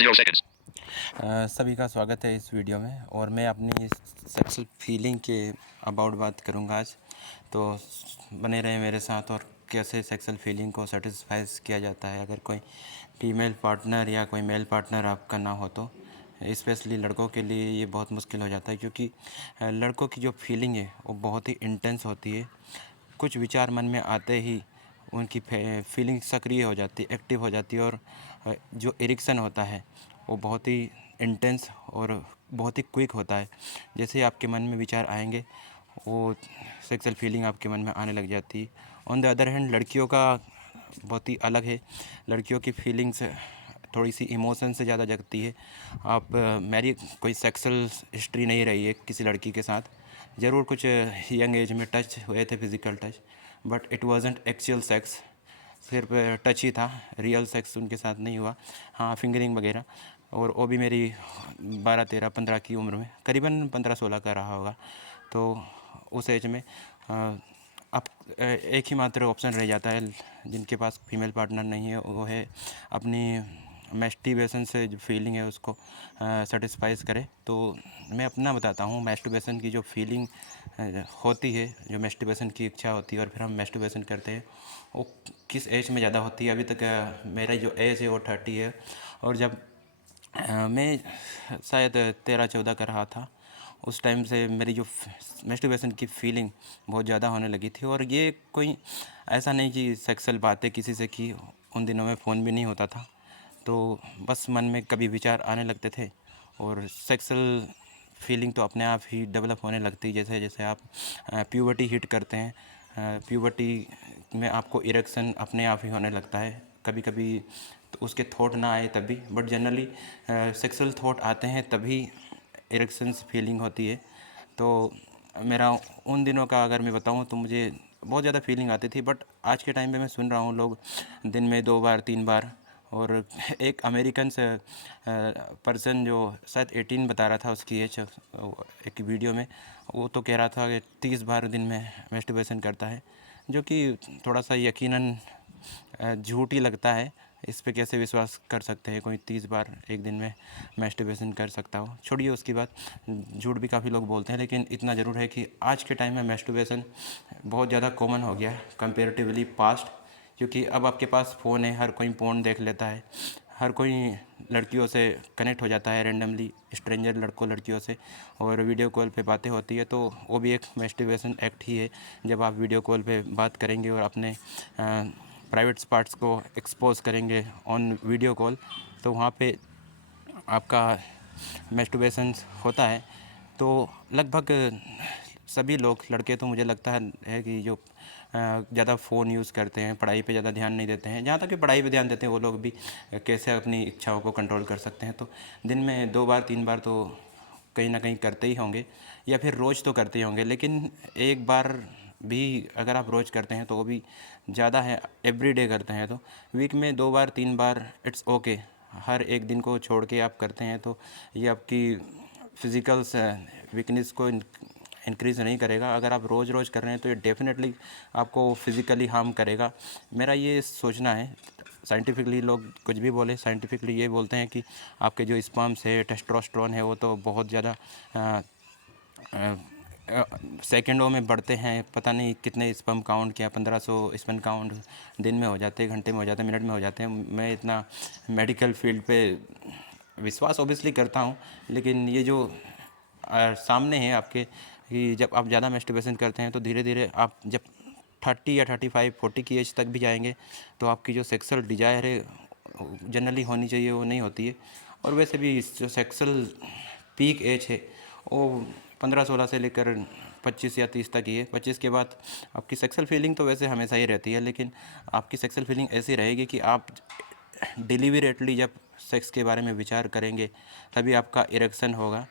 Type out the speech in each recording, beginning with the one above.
0 seconds. सभी का स्वागत है इस वीडियो में। और मैं अपनी सेक्सुअल फीलिंग के अबाउट बात करूंगा आज। तो बने रहे मेरे साथ। और कैसे सेक्सुअल फीलिंग को सेटिस्फाइज किया जाता है अगर कोई फीमेल पार्टनर या कोई मेल पार्टनर आपका ना हो तो। स्पेशली लड़कों के लिए ये बहुत मुश्किल हो जाता है, क्योंकि लड़कों की जो फीलिंग है वो बहुत ही इंटेंस होती है। कुछ विचार मन में आते ही उनकी फीलिंग सक्रिय हो जाती है, एक्टिव हो जाती है। और जो इरिक्शन होता है वो बहुत ही इंटेंस और बहुत ही क्विक होता है। जैसे ही आपके मन में विचार आएंगे वो सेक्सुअल फीलिंग आपके मन में आने लग जाती है। ऑन द अदर हैंड लड़कियों का बहुत ही अलग है। लड़कियों की फीलिंग्स थोड़ी सी इमोशन से ज़्यादा जगती है। आप मेरी कोई सेक्सुअल हिस्ट्री नहीं रही है किसी लड़की के साथ। ज़रूर कुछ यंग एज में टच हुए थे, physical touch, but it wasn't actual sex. सिर्फ टच ही था, रियल सेक्स उनके साथ नहीं हुआ। हाँ, फिंगरिंग वगैरह। और वो भी मेरी 12, 13, 15 की उम्र में, करीबन 15-16 का रहा होगा। तो उस एज में अब एक ही मात्र ऑप्शन रह जाता है जिनके पास फीमेल पार्टनर नहीं है, वो है अपनी मैस्टरबेशन से जो फीलिंग है उसको सेटिस्फाइज करे। तो मैं अपना बताता हूँ। मैस्टरबेशन की जो फीलिंग होती है, जो मैस्टरबेशन की इच्छा होती है और फिर हम मैस्टरबेशन करते हैं, वो किस एज में ज़्यादा होती है। अभी तक मेरा जो एज है वो 30 है। और जब मैं शायद 13-14 का रहा था, उस टाइम से मेरी जो मैस्टरबेशन की फीलिंग बहुत ज़्यादा होने लगी थी। और ये कोई ऐसा नहीं कि सेक्सुअल बातें किसी से की। उन दिनों में फ़ोन भी नहीं होता था, तो बस मन में कभी विचार आने लगते थे और सेक्सुअल फीलिंग तो अपने आप ही डेवलप होने लगती। जैसे जैसे आप प्यूबर्टी हिट करते हैं, प्यूबर्टी में आपको इरेक्शन अपने आप ही होने लगता है। कभी कभी तो उसके थॉट ना आए तभी, बट जनरली सेक्सुअल थॉट आते हैं तभी इरेक्शंस फीलिंग होती है। तो मेरा उन दिनों का अगर मैं बताऊं तो मुझे बहुत ज़्यादा फीलिंग आती थी। बट आज के टाइम पे मैं सुन रहा हूँ लोग दिन में 2 बार 3 बार। और एक अमेरिकन से पर्सन जो शायद 18 बता रहा था उसकी एज, एक वीडियो में वो तो कह रहा था कि 30 बार दिन में मैस्टरबेशन करता है, जो कि थोड़ा सा यकीनन झूठ ही लगता है। इस पे कैसे विश्वास कर सकते हैं कोई 30 बार एक दिन में मैस्टरबेशन कर सकता हो। छोड़िए उसकी बात, झूठ भी काफ़ी लोग बोलते हैं, लेकिन इतना ज़रूर है कि आज के टाइम में मैस्टरबेशन बहुत ज़्यादा कॉमन हो गया है कंपेरेटिवली पास्ट। क्योंकि अब आपके पास फ़ोन है, हर कोई पोर्न देख लेता है, हर कोई लड़कियों से कनेक्ट हो जाता है रैंडमली, स्ट्रेंजर लड़कों लड़कियों से, और वीडियो कॉल पे बातें होती है। तो वो भी एक मैस्टरबेशन एक्ट ही है। जब आप वीडियो कॉल पे बात करेंगे और अपने प्राइवेट पार्ट्स को एक्सपोज करेंगे ऑन वीडियो कॉल, तो वहाँ पे आपका मैस्टरबेशन होता है। तो लगभग सभी लोग, लड़के तो मुझे लगता है कि जो ज़्यादा फ़ोन यूज़ करते हैं, पढ़ाई पे ज़्यादा ध्यान नहीं देते हैं, जहाँ तक कि पढ़ाई पे ध्यान देते हैं वो लोग भी कैसे अपनी इच्छाओं को कंट्रोल कर सकते हैं। तो दिन में 2 बार 3 बार तो कहीं ना कहीं करते ही होंगे, या फिर रोज़ तो करते ही होंगे। लेकिन एक बार भी अगर आप रोज़ करते हैं तो वो भी ज़्यादा है। एवरीडे करते हैं तो वीक में 2 बार 3 बार इट्स ओके। हर एक दिन को छोड़ के आप करते हैं तो ये आपकी फ़िज़िकल वीकनेस को इंक्रीज़ नहीं करेगा। अगर आप रोज़ रोज़ कर रहे हैं तो ये डेफिनेटली आपको फिज़िकली हार्म करेगा। मेरा ये सोचना है। साइंटिफिकली लोग कुछ भी बोले, साइंटिफिकली ये बोलते हैं कि आपके जो स्पर्म्स है, टेस्टोस्टेरोन है, वो तो बहुत ज़्यादा सेकेंडों में बढ़ते हैं। पता नहीं कितने स्पर्म काउंट किया, 1500 स्पर्म काउंट दिन में हो जाते हैं, घंटे में हो जाते हैं, मिनट में हो जाते हैं। मैं इतना मेडिकल फील्ड पे विश्वास ऑब्वियसली करता हूँ, लेकिन ये जो सामने है आपके, कि जब आप ज़्यादा मैस्टरबेशन करते हैं तो धीरे धीरे आप जब 30 या 35, 40 की एज तक भी जाएंगे तो आपकी जो सेक्सुअल डिज़ायर है जनरली होनी चाहिए वो नहीं होती है। और वैसे भी जो सेक्सुअल पीक एज है वो 15-16 से लेकर 25 या 30 तक ही है। 25 के बाद आपकी सेक्सुअल फीलिंग तो वैसे हमेशा ही रहती है, लेकिन आपकी सेक्सुअल फीलिंग ऐसी रहेगी कि आप डिलीवरेटली जब सेक्स के बारे में विचार करेंगे तभी आपका इरेक्शन होगा,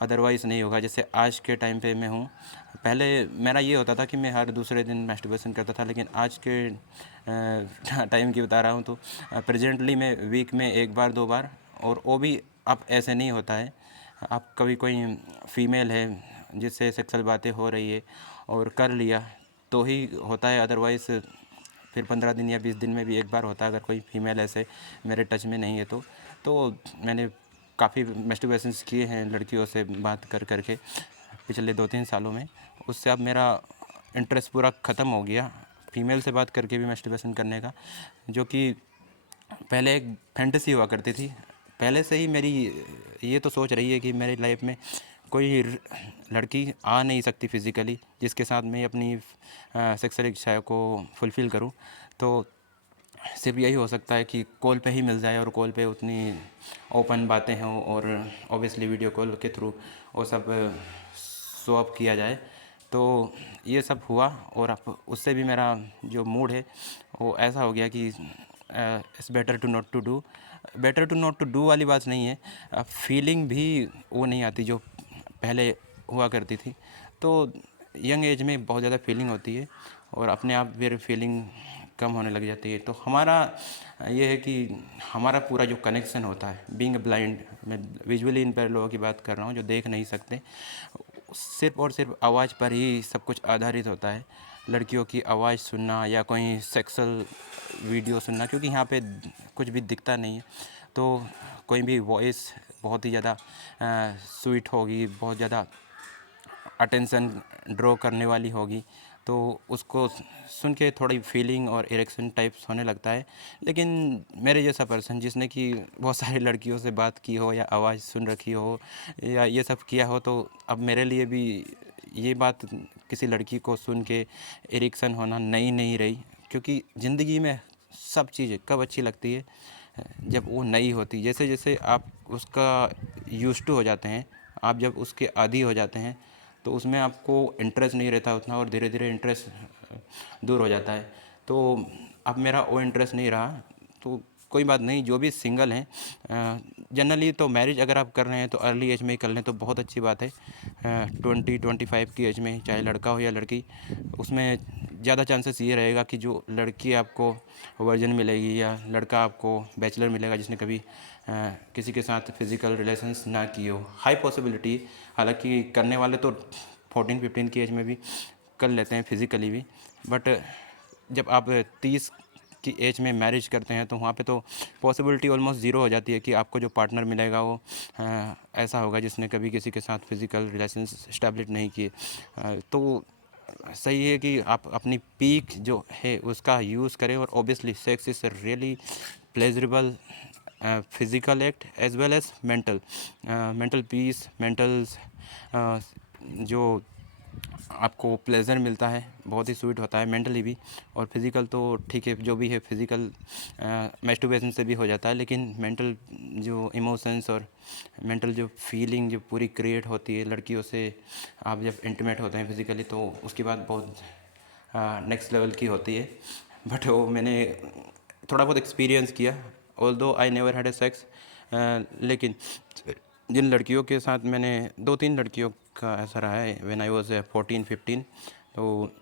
अदरवाइज़ नहीं होगा। जैसे आज के टाइम पे मैं हूँ, पहले मेरा ये होता था कि मैं हर दूसरे दिन मैस्टरबेशन करता था, लेकिन आज के टाइम की बता रहा हूँ तो प्रेजेंटली मैं वीक में 1 बार 2 बार। और वो भी अब ऐसे नहीं होता है। आप कभी कोई फीमेल है जिससे सेक्सुअल बातें हो रही है और कर लिया तो ही होता है, अदरवाइज़ फिर 15 दिन या 20 दिन में भी 1 बार होता है, अगर कोई फीमेल ऐसे मेरे टच में नहीं है तो। तो मैंने काफ़ी मैस्टरबेशंस किए हैं लड़कियों से बात कर कर के पिछले 2-3 सालों में। उससे अब मेरा इंटरेस्ट पूरा ख़त्म हो गया फीमेल से बात करके भी मैस्टरबेशन करने का, जो कि पहले एक फैंटेसी हुआ करती थी। पहले से ही मेरी ये तो सोच रही है कि मेरी लाइफ में कोई लड़की आ नहीं सकती फिज़िकली जिसके साथ मैं अपनी सेक्सुअल इच्छाओं को फुलफ़िल करूं। तो सिर्फ यही हो सकता है कि कॉल पे ही मिल जाए और कॉल पे उतनी ओपन बातें हों और ऑब्वियसली वीडियो कॉल के थ्रू वो सब शो अप किया जाए। तो ये सब हुआ और अब उससे भी मेरा जो मूड है वो ऐसा हो गया कि it's better to not to do. Better to not to do वाली बात नहीं है, फीलिंग भी वो नहीं आती जो पहले हुआ करती थी। तो यंग एज में बहुत ज़्यादा फीलिंग होती है और अपने आप फिर फीलिंग कम होने लग जाती है। तो हमारा ये है कि हमारा पूरा जो कनेक्शन होता है, बीइंग ब्लाइंड, मैं विजुअली इम्पेयर्ड लोगों की बात कर रहा हूँ जो देख नहीं सकते, सिर्फ़ और सिर्फ आवाज़ पर ही सब कुछ आधारित होता है। लड़कियों की आवाज़ सुनना या कोई सेक्सुअल वीडियो सुनना, क्योंकि यहाँ पे कुछ भी दिखता नहीं है। तो कोई भी वॉइस बहुत ही ज़्यादा स्वीट होगी, बहुत ज़्यादा अटेंशन ड्रॉ करने वाली होगी, तो उसको सुन के थोड़ी फीलिंग और इरेक्शन टाइप्स होने लगता है। लेकिन मेरे जैसा पर्सन जिसने कि बहुत सारी लड़कियों से बात की हो या आवाज़ सुन रखी हो या ये सब किया हो, तो अब मेरे लिए भी ये बात किसी लड़की को सुन के इरेक्शन होना नई नहीं रही। क्योंकि ज़िंदगी में सब चीज़ें कब अच्छी लगती है, जब वो नई होती। जैसे जैसे आप उसका यूज्ड टू हो जाते हैं, आप जब उसके आदी हो जाते हैं, तो उसमें आपको इंटरेस्ट नहीं रहता उतना और धीरे धीरे इंटरेस्ट दूर हो जाता है। तो अब मेरा वो इंटरेस्ट नहीं रहा। तो कोई बात नहीं, जो भी सिंगल हैं, जनरली तो मैरिज अगर आप कर रहे हैं तो अर्ली एज में ही कर लें तो बहुत अच्छी बात है। 20-25 की एज में, चाहे लड़का हो या लड़की, उसमें ज़्यादा चांसेस ये रहेगा कि जो लड़की आपको वर्जिन मिलेगी या लड़का आपको बैचलर मिलेगा जिसने कभी किसी के साथ फिज़िकल रिलेशंस ना किए हो। हाई पॉसिबिलिटी, हालांकि करने वाले तो 14-15 की एज में भी कर लेते हैं फिज़िकली भी, बट जब आप 30 की एज में मैरिज करते हैं तो वहाँ पे तो पॉसिबिलिटी ऑलमोस्ट ज़ीरो हो जाती है कि आपको जो पार्टनर मिलेगा वो ऐसा होगा जिसने कभी किसी के साथ फिज़िकल रिलेशंस इस्टेब्लिश नहीं किए। तो सही है कि आप अपनी पीक जो है उसका यूज़ करें। और obviously sex is really pleasurable physical act as well as mental peace, जो आपको प्लेजर मिलता है बहुत ही स्वीट होता है मेंटली भी। और फिज़िकल तो ठीक है, जो भी है फिज़िकल मैस्टरबेशन से भी हो जाता है, लेकिन मेंटल जो इमोशंस और मेंटल जो फीलिंग जो पूरी क्रिएट होती है लड़कियों से आप जब इंटीमेट होते हैं फिज़िकली, तो उसकी बात बहुत नेक्स्ट लेवल की होती है। बट वो मैंने थोड़ा बहुत एक्सपीरियंस किया, although I never had a sex. लेकिन जिन लड़कियों के साथ मैंने 2-3 लड़कियों का ऐसा रहा है व्हेन आई वाज 14-15, तो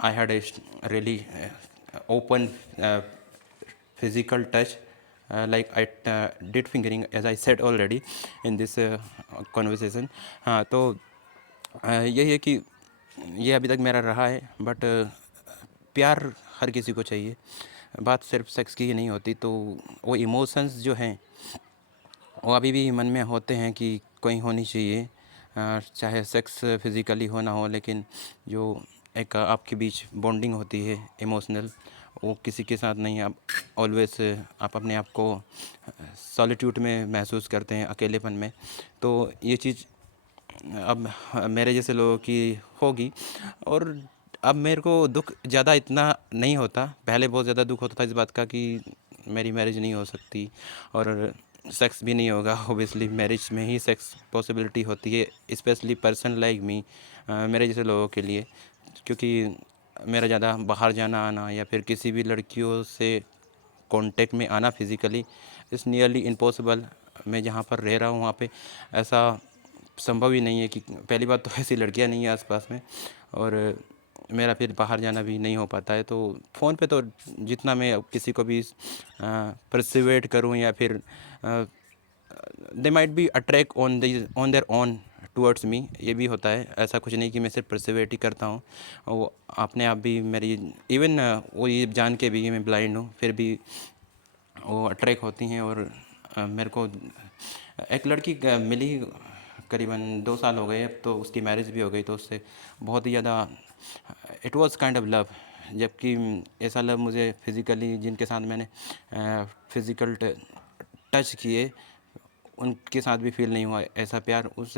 I had a really open physical touch, like I did fingering as I said already in this conversation। हाँ, तो यही है कि ये अभी तक मेरा रहा है। बट प्यार हर किसी को चाहिए, बात सिर्फ सेक्स की ही नहीं होती। तो वो इमोशंस जो हैं वो अभी भी मन में होते हैं कि कोई होनी चाहिए, चाहे सेक्स फिज़िकली हो ना हो, लेकिन जो एक आपके बीच बॉन्डिंग होती है इमोशनल, वो किसी के साथ नहीं। आप ऑलवेज आप अपने आप को सॉलिट्यूड में महसूस करते हैं, अकेलेपन में। तो ये चीज़ अब मेरे जैसे लोगों की होगी। और अब मेरे को दुख ज़्यादा इतना नहीं होता, पहले बहुत ज़्यादा दुख होता था इस बात का कि मेरी मैरिज नहीं हो सकती और सेक्स भी नहीं होगा। ऑब्वियसली मैरिज में ही सेक्स पॉसिबिलिटी होती है, स्पेशली पर्सन लाइक मी, मेरे जैसे लोगों के लिए। क्योंकि मेरा ज़्यादा बाहर जाना आना या फिर किसी भी लड़कियों से कांटेक्ट में आना फिज़िकली इज़ नियरली इम्पॉसिबल। मैं जहाँ पर रह रहा हूँ वहाँ पे ऐसा संभव ही नहीं है कि पहली बात तो ऐसी लड़कियाँ नहीं है आसपास में, और मेरा फिर बाहर जाना भी नहीं हो पाता है। तो फ़ोन पे तो जितना मैं किसी को भी परसुएट करूँ या फिर they might be attract on their own towards me, ये भी होता है। ऐसा कुछ नहीं कि मैं सिर्फ परसुएट ही करता हूँ, वो अपने आप भी मेरी इवन वो ये जान के भी मैं ब्लाइंड हूँ फिर भी वो अट्रैक्ट होती हैं और मेरे को एक लड़की मिली, करीबन 2 साल हो गए अब, तो उसकी मैरिज भी हो गई, तो उससे बहुत ही ज़्यादा it was kind of love. जबकि ऐसा लव मुझे फिज़िकली जिनके साथ मैंने फिज़िकल टच किए उनके साथ भी फील नहीं हुआ। ऐसा प्यार उस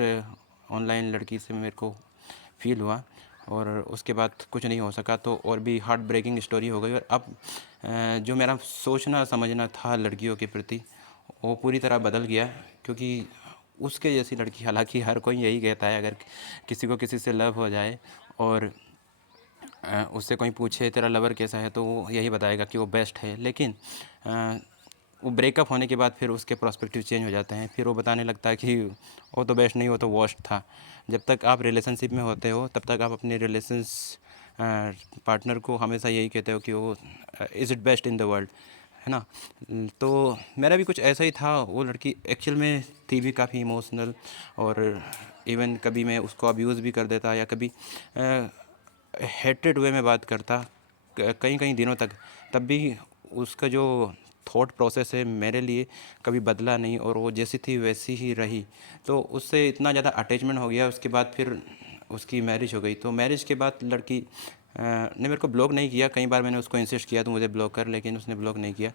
ऑनलाइन लड़की से मेरे को फील हुआ, और उसके बाद कुछ नहीं हो सका, तो और भी हार्ट ब्रेकिंग स्टोरी हो गई। और अब जो मेरा सोचना समझना था लड़कियों के प्रति, वो पूरी तरह बदल गया। क्योंकि उसके जैसी लड़की, हालांकि हर कोई यही कहता है, अगर किसी को किसी से लव हो जाए और उससे कोई पूछे तेरा लवर कैसा है, तो वो यही बताएगा कि वो बेस्ट है। लेकिन वो ब्रेकअप होने के बाद फिर उसके पर्सपेक्टिव चेंज हो जाते हैं। फिर वो बताने लगता है कि वो तो बेस्ट नहीं, वो तो वर्स्ट था। जब तक आप रिलेशनशिप में होते हो तब तक आप अपने रिलेशंस पार्टनर को हमेशा यही कहते हो कि वो is it best in the world, है ना। तो मेरा भी कुछ ऐसा ही था। वो लड़की एक्चुअल में थी भी काफ़ी इमोशनल, और इवन कभी मैं उसको अब्यूज़ भी कर देता, या कभी हेटेड वे में बात करता कई कई दिनों तक। तब भी उसका जो थॉट प्रोसेस है मेरे लिए कभी बदला नहीं, और वो जैसी थी वैसी ही रही। तो उससे इतना ज़्यादा अटैचमेंट हो गया। उसके बाद फिर उसकी मैरिज हो गई। तो मैरिज के बाद लड़की ने मेरे को ब्लॉक नहीं किया। कई बार मैंने उसको इंसिस्ट किया तो मुझे ब्लॉक कर, लेकिन उसने ब्लॉक नहीं किया।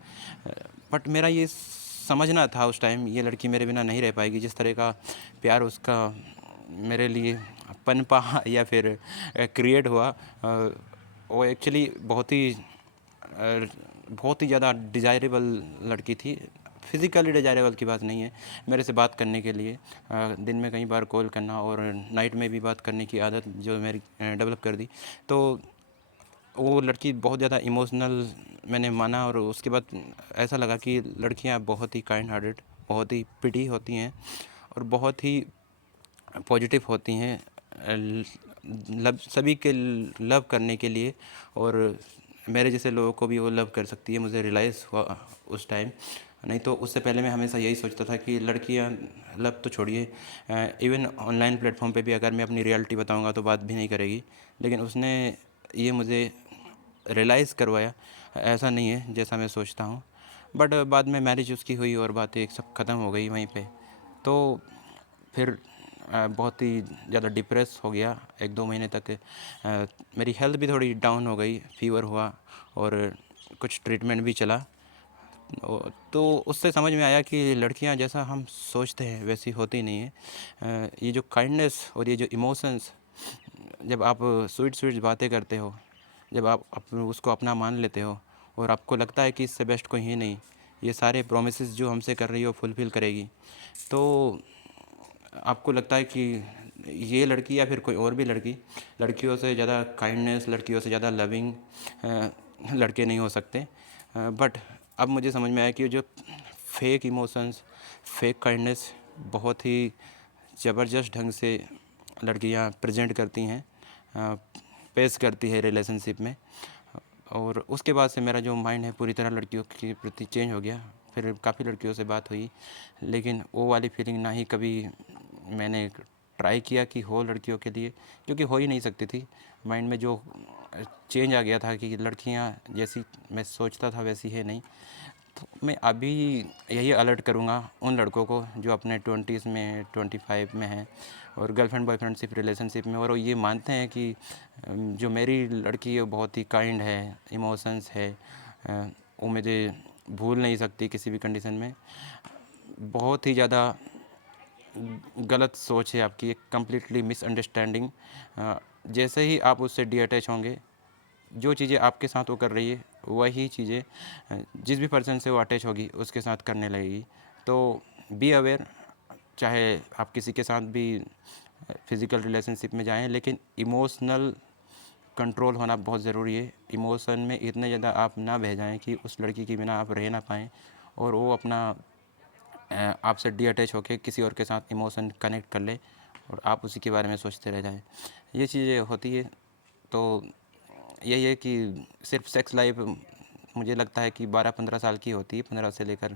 बट मेरा ये समझना था उस टाइम, ये लड़की मेरे बिना नहीं रह पाएगी। जिस तरह का प्यार उसका मेरे लिए पनपा या फिर क्रिएट हुआ, वो एक्चुअली बहुत ही ज़्यादा डिज़ायरेबल लड़की थी। फिज़िकली डिज़ायरेबल की बात नहीं है, मेरे से बात करने के लिए दिन में कई बार कॉल करना, और नाइट में भी बात करने की आदत जो मेरी डेवलप कर दी। तो वो लड़की बहुत ज़्यादा इमोशनल मैंने माना, और उसके बाद ऐसा लगा कि लड़कियां बहुत ही काइंड हार्टेड, बहुत ही पिटी होती हैं, और बहुत ही पॉजिटिव होती हैं लव, सभी के लव करने के लिए। और मेरे जैसे लोगों को भी वो लव कर सकती है, मुझे रियलाइज़ हुआ उस टाइम। नहीं तो उससे पहले मैं हमेशा यही सोचता था कि लड़कियां लव तो छोड़िए, इवन ऑनलाइन प्लेटफॉर्म पे भी अगर मैं अपनी रियलिटी बताऊंगा तो बात भी नहीं करेगी। लेकिन उसने ये मुझे रियलाइज़ करवाया ऐसा नहीं है जैसा मैं सोचता हूँ। बट बाद में मैरिज उसकी हुई और बातें सब ख़त्म हो गई वहीं पे। तो फिर बहुत ही ज़्यादा डिप्रेस हो गया 1-2 महीने तक। मेरी हेल्थ भी थोड़ी डाउन हो गई, फीवर हुआ, और कुछ ट्रीटमेंट भी चला। तो उससे समझ में आया कि लड़कियां जैसा हम सोचते हैं वैसी होती नहीं है। ये जो काइंडनेस और ये जो इमोशंस, जब आप स्वीट स्वीट बातें करते हो, जब आप उसको अपना मान लेते हो, और आपको लगता है कि इससे बेस्ट कोई है नहीं, ये सारे प्रोमिसेस जो हमसे कर रही है वो फुलफ़िल करेगी, तो आपको लगता है कि ये लड़की या फिर कोई और भी लड़की, लड़कियों से ज़्यादा काइंडनेस, लड़कियों से ज़्यादा लविंग लड़के नहीं हो सकते। बट अब मुझे समझ में आया कि जो फेक इमोशंस, फेक काइंडनेस बहुत ही ज़बरदस्त ढंग से लड़कियां प्रेजेंट करती हैं, पेश करती है रिलेशनशिप में। और उसके बाद से मेरा जो माइंड है पूरी तरह लड़कियों के प्रति चेंज हो गया। फिर काफ़ी लड़कियों से बात हुई, लेकिन वो वाली फीलिंग ना ही कभी मैंने ट्राई किया कि हो लड़कियों के लिए, क्योंकि हो ही नहीं सकती थी। माइंड में जो चेंज आ गया था कि लड़कियां जैसी मैं सोचता था वैसी है नहीं। तो मैं अभी यही अलर्ट करूँगा उन लड़कों को जो अपने 20s में, 25 में हैं, और गर्लफ्रेंड बॉयफ्रेंडशिप रिलेशनशिप में, और वो ये मानते हैं कि जो मेरी लड़की है वो बहुत ही काइंड है, इमोशंस है, वो मुझे भूल नहीं सकती किसी भी कंडीशन में। बहुत ही ज़्यादा गलत सोच है आपकी, एक कम्प्लीटली मिसअंडरस्टैंडिंग। जैसे ही आप उससे डी अटैच होंगे, जो चीज़ें आपके साथ वो कर रही है वही चीज़ें जिस भी पर्सन से वो अटैच होगी उसके साथ करने लगेगी। तो बी अवेयर, चाहे आप किसी के साथ भी फिज़िकल रिलेशनशिप में जाएं, लेकिन इमोशनल कंट्रोल होना बहुत ज़रूरी है। इमोशन में इतने ज़्यादा आप ना बह जाएं कि उस लड़की के बिना आप रह ना पाएँ, और वो अपना आपसे डी अटैच होकर किसी और के साथ इमोशन कनेक्ट कर ले, और आप उसी के बारे में सोचते रह जाएं। ये चीज़ें होती है। तो यही है कि सिर्फ सेक्स लाइफ मुझे लगता है कि 12-15 साल की होती है, 15 से लेकर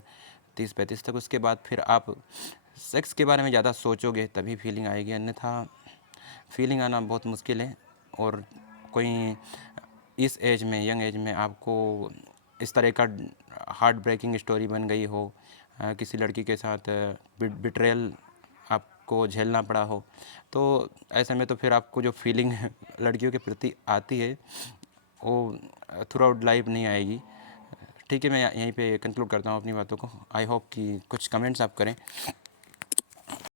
30-35 तक। उसके बाद फिर आप सेक्स के बारे में ज़्यादा सोचोगे तभी फीलिंग आएगी, अन्यथा फीलिंग आना बहुत मुश्किल है। और कोई इस एज में, यंग एज में आपको इस तरह का हार्ट ब्रेकिंग स्टोरी बन गई हो, किसी लड़की के साथ बिट्रेयल आपको झेलना पड़ा हो, तो ऐसे में तो फिर आपको जो फीलिंग लड़कियों के प्रति आती है वो थ्रू आउट लाइफ नहीं आएगी। ठीक है, मैं यहीं पे कंक्लूड करता हूँ अपनी बातों को। आई होप कि कुछ कमेंट्स आप करें।